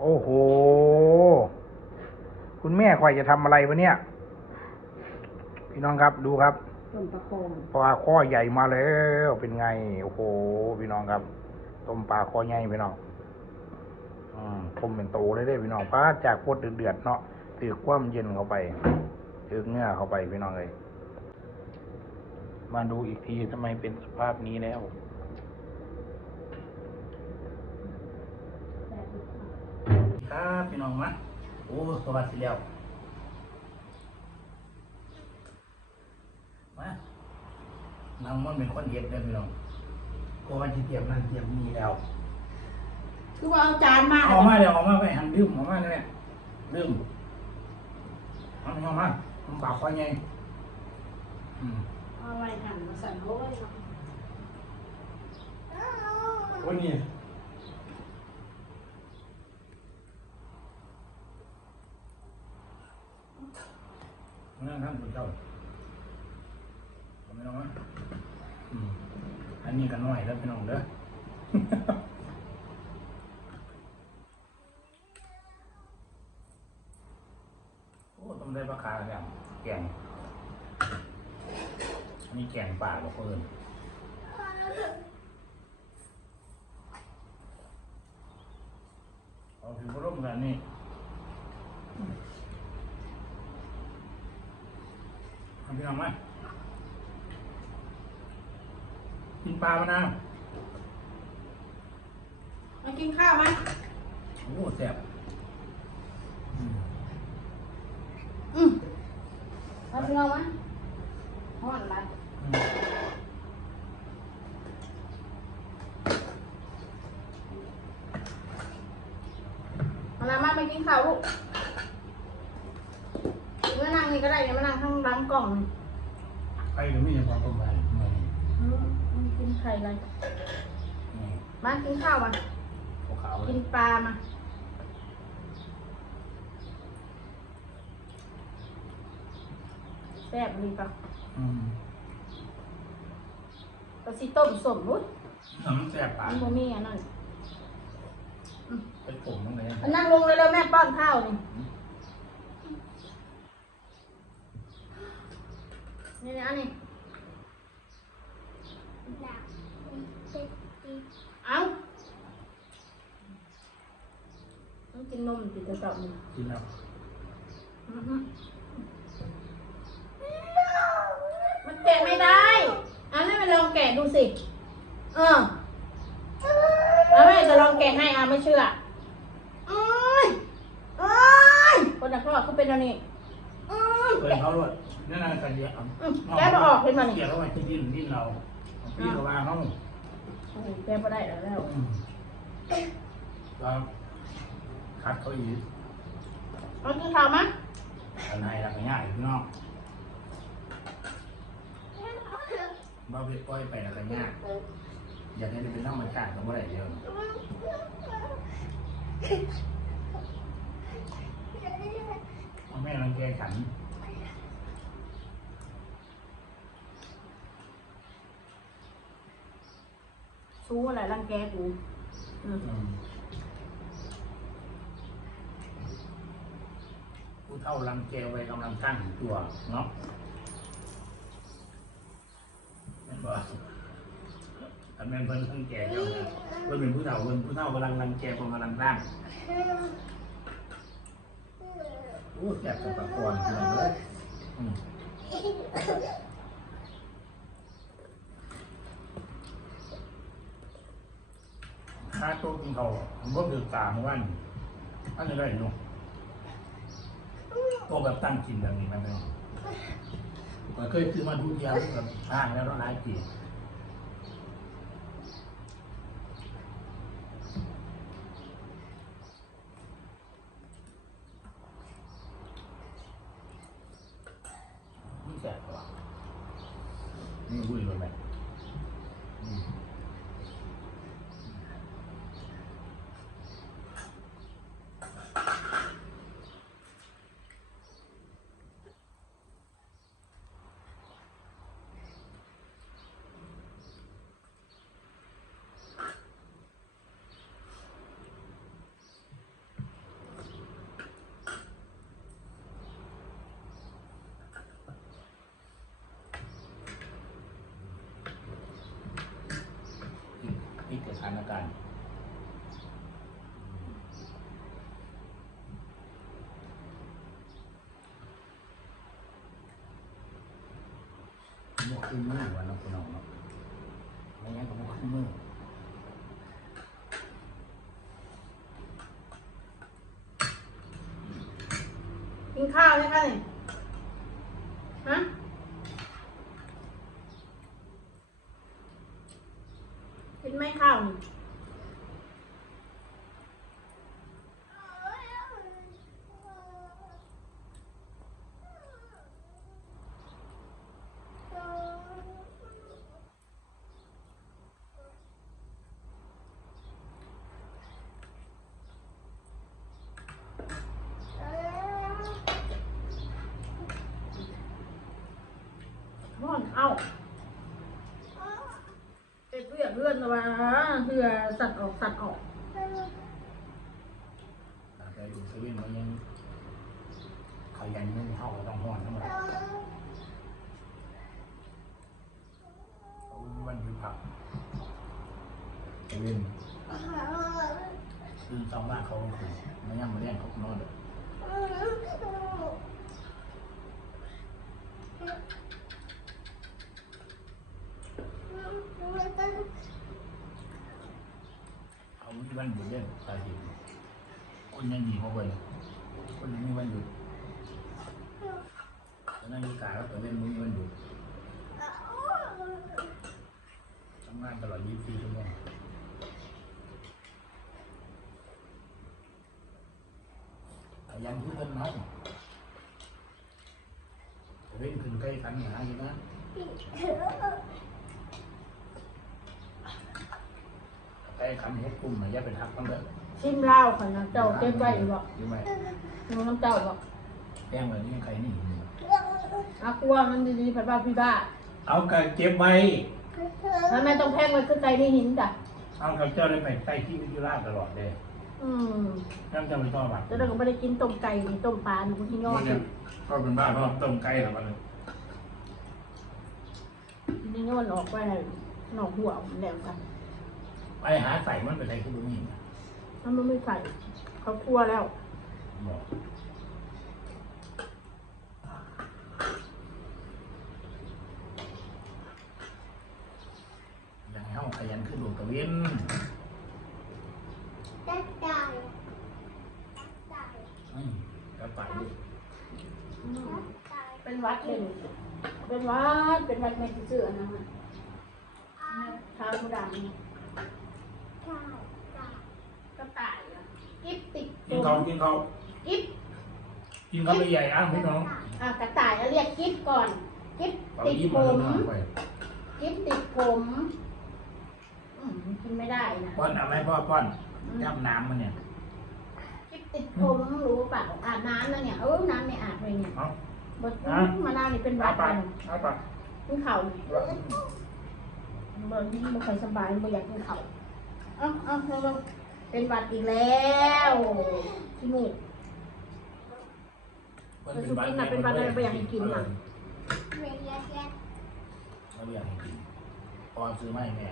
โอ้โห คุณแม่คอยจะทำอะไรวะเนี่ย พี่น้องครับดูครับต้นประคองปลาข้อใหญ่มาแล้วเป็นไง โอ้โห พี่น้องครับ ต้มปลาข้อใหญ่พี่น้องอืมต้มเป็นโตเลยได้อพี่น้องปลาจากพดเดือดๆเนาะถือความเย็นเข้าไปถือเนื้อเข้าไปพี่น้องเลยมาดูอีกทีทำไมเป็นสภาพนี้แล้ว ครับพี่น้องมะโอ้สวัสดีแล้วมาน้ำมันเป็นคนเย็ดเลยพี่น้องก็ว่าจะเตรียมนั่นเตรียมนี่แล้ว คือว่าเอาจานมาเอามาเดี๋ยวเอามาไปหันดื่มเอามาเลยดื่มเอาเอามาผมปากคอยไงอืมเอาไว้หั่นมาใส่โอ้ยวันนี้ นั่งทำตัวเจ้าไม่ต้องนะอันนี้ก็น้อยแล้วพี่น้องเด้อโอ้ต้องได้ปลาคาแล้วแกงอันนี้แกงป่าหรอกเพื่อนเอาถึงร่มกันนี่ ทำพี่น้องไหมกินปลามานะมากินข้าวไหมโอ้แซ่บอืมอืมเอาไปเอาไหมห่อนไรอืมมาละมาไปกินข้าวลูกเมื่อนั่งนี่ ก็ได้เนี่ยมานั่งข้างหลังกล่องนี่ไปหรือไม่จะพอต้มไปไม่อืมมันกินไข่อะไรไม่มากินข้าวมาขาวๆเลกิยนปลามาแซ่บดีปะอืมกระซิต้มสมมุ้ยน้ำแซ่บปากมันบ่มีอันนั้นไปผมตรงไหนอันนั่งลงเลยแล้วแม่ป้อนข้าวนี่ นี่นะอันนี้เอาต้องกินนมกินกระสอบนี่กินแล้วอื้อหือมันแกะไม่ได้เอาให้มันลองแกะดูสิ เออเอาแม่จะลองแกะให้อาไม่เชื่อเอ้ยเอ้ยคนนักพ่อเขาเป็นอะไรนี่เอ้ย เปิดแกะเขาด้วย นั่นน่ะกันเดียวอืมแกะมาออกขึ้นมานี่ เกี่ยวแล้วมันจะดิ้นดิ้นเราพี่ก็ว่าเขาโอ้ยแกะมาได้แล้วแล้วอืมก็คัดเขาอีกเอากินข้าวมั้ยอันไหนละก็ง่ายพี่น้องบ้าไปปล่อยไปละก็ง่ายอยากให้ได้เป็นน้ำมันกาดก็ไม่ได้เยอะเอาแม่รังแกขัน ชูอะไรรังแกกูอืมอืมผู้เท่ารังแกไว้กำลังตั้งตัวเนาะแม่นบ่อันแม่นเพิ่นตั้งแก่เจ้านะเพิ่นเป็นผู้เฒ่าเพิ่นผู้เฒ่ากำลังรังแกเพิ่นกำลังตั้งโอ้แสบกับปากอนพี่น้องเลยอืม้าโต๊ะกินเขาผมก็เดือดตาเมื่อวานี่อันนี้ได้เนาะโต๊ะแบบตั้งกินแบบนี้มพี่น้องผมเคยซื้อมาดูเดียวแบบทางแล้วร้าะหลายปี ไม่แสบหรอกนี่วุ้ยเลยไหมอืม การหมกขึ้นมือวันน้องคุณน้องเนาะไม่งั้นก็หมกขึ้นมือกินข้าวไหมคะเนี่ยฮะกินไหมข้าวนี่ นอนเอาเอ็ดเพื่อเพื่อนว่าเพื่อ สัตว์ออกสัตว์ออกแต่อยู่เซเว่นมันยังเขายันไม่เข้าก็ต้องห้อนทั้งหมดเขาวันหยุดพักเซเว่นตื่นสองบ้านเขาคือไม่ยังมาเลี้ยงเขานอนเลยเขามี วันหยุดเล่นตายหิวคนยังดีเขาเว้ยคนยังมีวันหยุดแล้วนั่งอยู่กาแล้วแต่เล่นมึงวันหยุดทำงานตลอด24ชั่วโมงแต่ยังคือคนน้อยเล่นขึ้นใกล้กันหาอยู่นะ ใกล้คันเฮ็ดกลุ่มมาอย่าไปทักมันเด้อชิมเหล้าขนาดเจ้าเก็บไว้อยู่บอกยู่ไหมน้น้ำเจ้าบอกแกงแบบนี้ใครนี่ อากลัวมันดีๆผัดบ้าพี่บ้าเอากระเก็บไว้ทำไมต้องแพงมันขึ้นใจนี่หินจ้ะเอากับเจ้าได้ไปใส่ที่วิทยุราชตลอดเลยอืมน้ำเจ้าไม่ชอบอะจะได้ก็ไม่ได้กินต้มไก่นี่ต้มปลาหนูกินยอดเนี่ยก็เป็นบ้าเพราะต้มไก่แล้วมันนี่ยอดออกไปหนอกหัวมันแหลมกัน ไปหาใส่มันไปใส่ที่บุญนี่ถ้ามันไม่ใส่เขากลัวแล้วบอกยังให้เฮาขยันขึ้นดูกระเว้นอืมกระไปลูกเป็นวัดเลยเป็นวัดเป็นวัดแม่ที่เสือนะฮะข้าวดำก็ตายอะกิ๊บติด กิ นเขากินเขากิ๊บกินเขาไปใหญ่อะพี่น้องอะกระต่ายแล้วเรียกกิ๊บก่อน กิ๊บเอาติดยิ้มผมาแล้วม น้องไปกิ๊บติดผมอืมกินไม่ได้นะป้อนเอาไหมพ่อป้อนย่ำน้ำมันเนี่ย กิ๊บติดผมรู้เปล่าอาบน้ำแล้วเนี่ยเออน้ำไม่อาบเลยเนี่ยเอาบดมะนาวนี่เป็นหเอาวัดไปกันเอาไปกินเข่าวนี่บ่ยิ่งบ่ค่อยสบายบ่อยากกินเข่าวเอ้าเอ้าเร็วๆ เป็นหวัดอีกแล้วที่มูกมันเป็นบ้านเป็นบ้านอะไรไม่อยากให้กินน่ะเขาอยากให้กินพอซื้อไม่แม่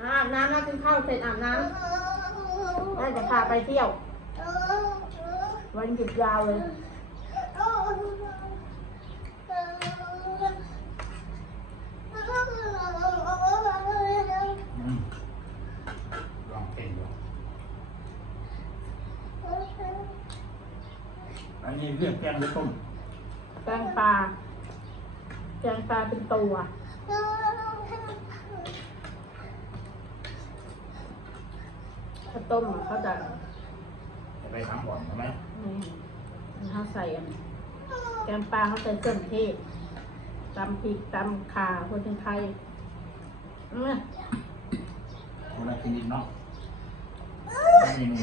อาบน้ำนะกินข้าวเสร็จอาบน้ำน่าจะพาไปเที่ยว วันหยุดยาวเลย อืมลองเพลงดู อันนี้เรียกแกงหรือต้มแกงปลาแกงปลาเป็นตัวข้าวต้มอะเขาจะจะไปทำบ่อนใช่ไหมนี่เขาใส่อันแกงปลาเขาใส่เครื่องเทศตำพริกตำข่าคนถึงไทยอืมคนละชนิดเนาะเมนู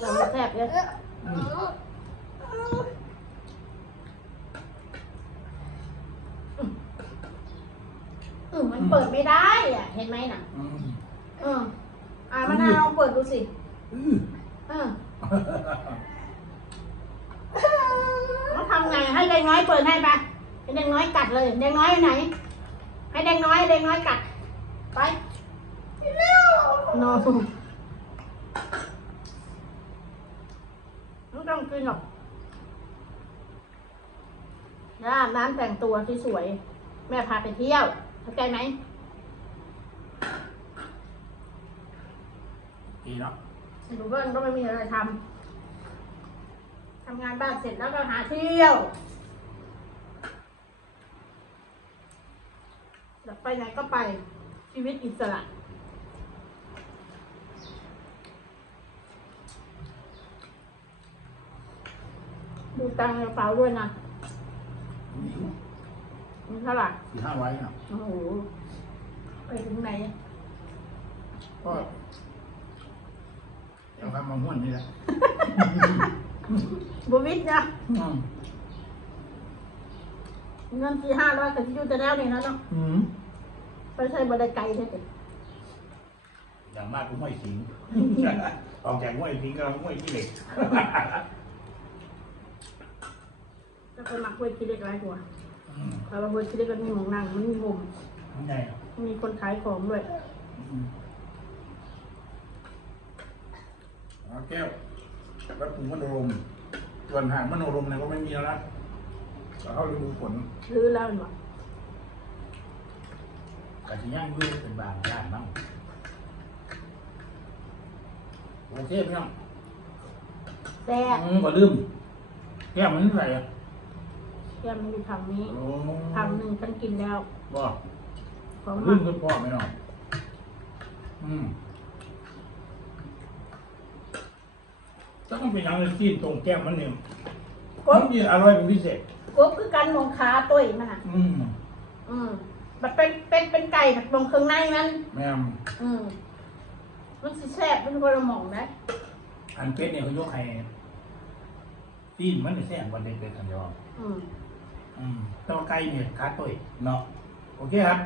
เราไม่แซ่บเลย อืม อืมมัน เปิดไม่ได้อะ เห็นไหมน่ะอืมอืมอ่ามะนาวลองเปิดดูสิอืมอืมำไงให้แดงน้อยเปิดให้ไปให้แดงน้อยกัดเลยแดงน้อยอยู่ไหน ให้แดงน้อยแดงน้อยกัด ไปโนไม่ต้องกินหรอกนะอาบน้ำแต่งตัวที่สวยๆแม่พาไปเที่ยว เข้าใจไหมดีเนาะหนูเบิ้ลก็ไม่มีอะไรทำทำงานบ้านเสร็จแล้วก็หาเที่ยวอยากไปไหนก็ไปชีวิตอิสระดูตังค์ในกระเป๋าด้วยนะ มีเท่าไหร่สี่ห้าไว้เนาะโอ้โหไปถึงไหนก็เดี๋ยวทำมาม้วนนี่แหละบวิทย์นะอืมเงินสี่ห้าร้อยกับที่อยู่แต่แล้วนี่นะเนาะอืมไปใช้บริไกลใช่ไหมอย่างมากก็ห้วยสิงออกจากห้วยสิงก็ห้วยขี้เหล็กจะไปมักเวทีเล็กไรกว่า อืมเพราะว่าเวทีเล็กก็มีหมองนั่งมันมีมุมไม่ใช่หรอกมีคนขายของด้วยอืมเอาแก้ววัดปุ่มมโนรมส่วนห่างมโนรมเนี่ยก็ไม่มีแล้วนะแล้วเขาฤดูฝนรื้อแล้วมันบอกกะทิย่างด้วยเป็นบางด้านบ้างโอเคพี่น้องแต่อืมก็ลืมแก้วมันเท่าไหร่อะแก้มมันอยู่ทางนี้โอ้ทางหนึ่งฉันกินแล้ว บ่ของลืมัมนก็พ่อไม่น้องอืมต้องเป็นอย่างที่ตรงแก้มมันเนี่ยกมันบมีอร่อยเป็นพิเศษ กบคือการมองขาตัวอีกนะอืมอืมมันเป็นเป็นเป็นไก่แบบตรงเครื่องในมัน แม่มอืมมันสิแซ่บเป็นคนละหมองนะอันเป็ดเนี่ยเขายกให้ตีนมันจะแซ่บกว่าเด็กเป็ดอันเดียวอืม อืมแตัวาไก่เนี่ยขาตัวเนาะโอเคครับ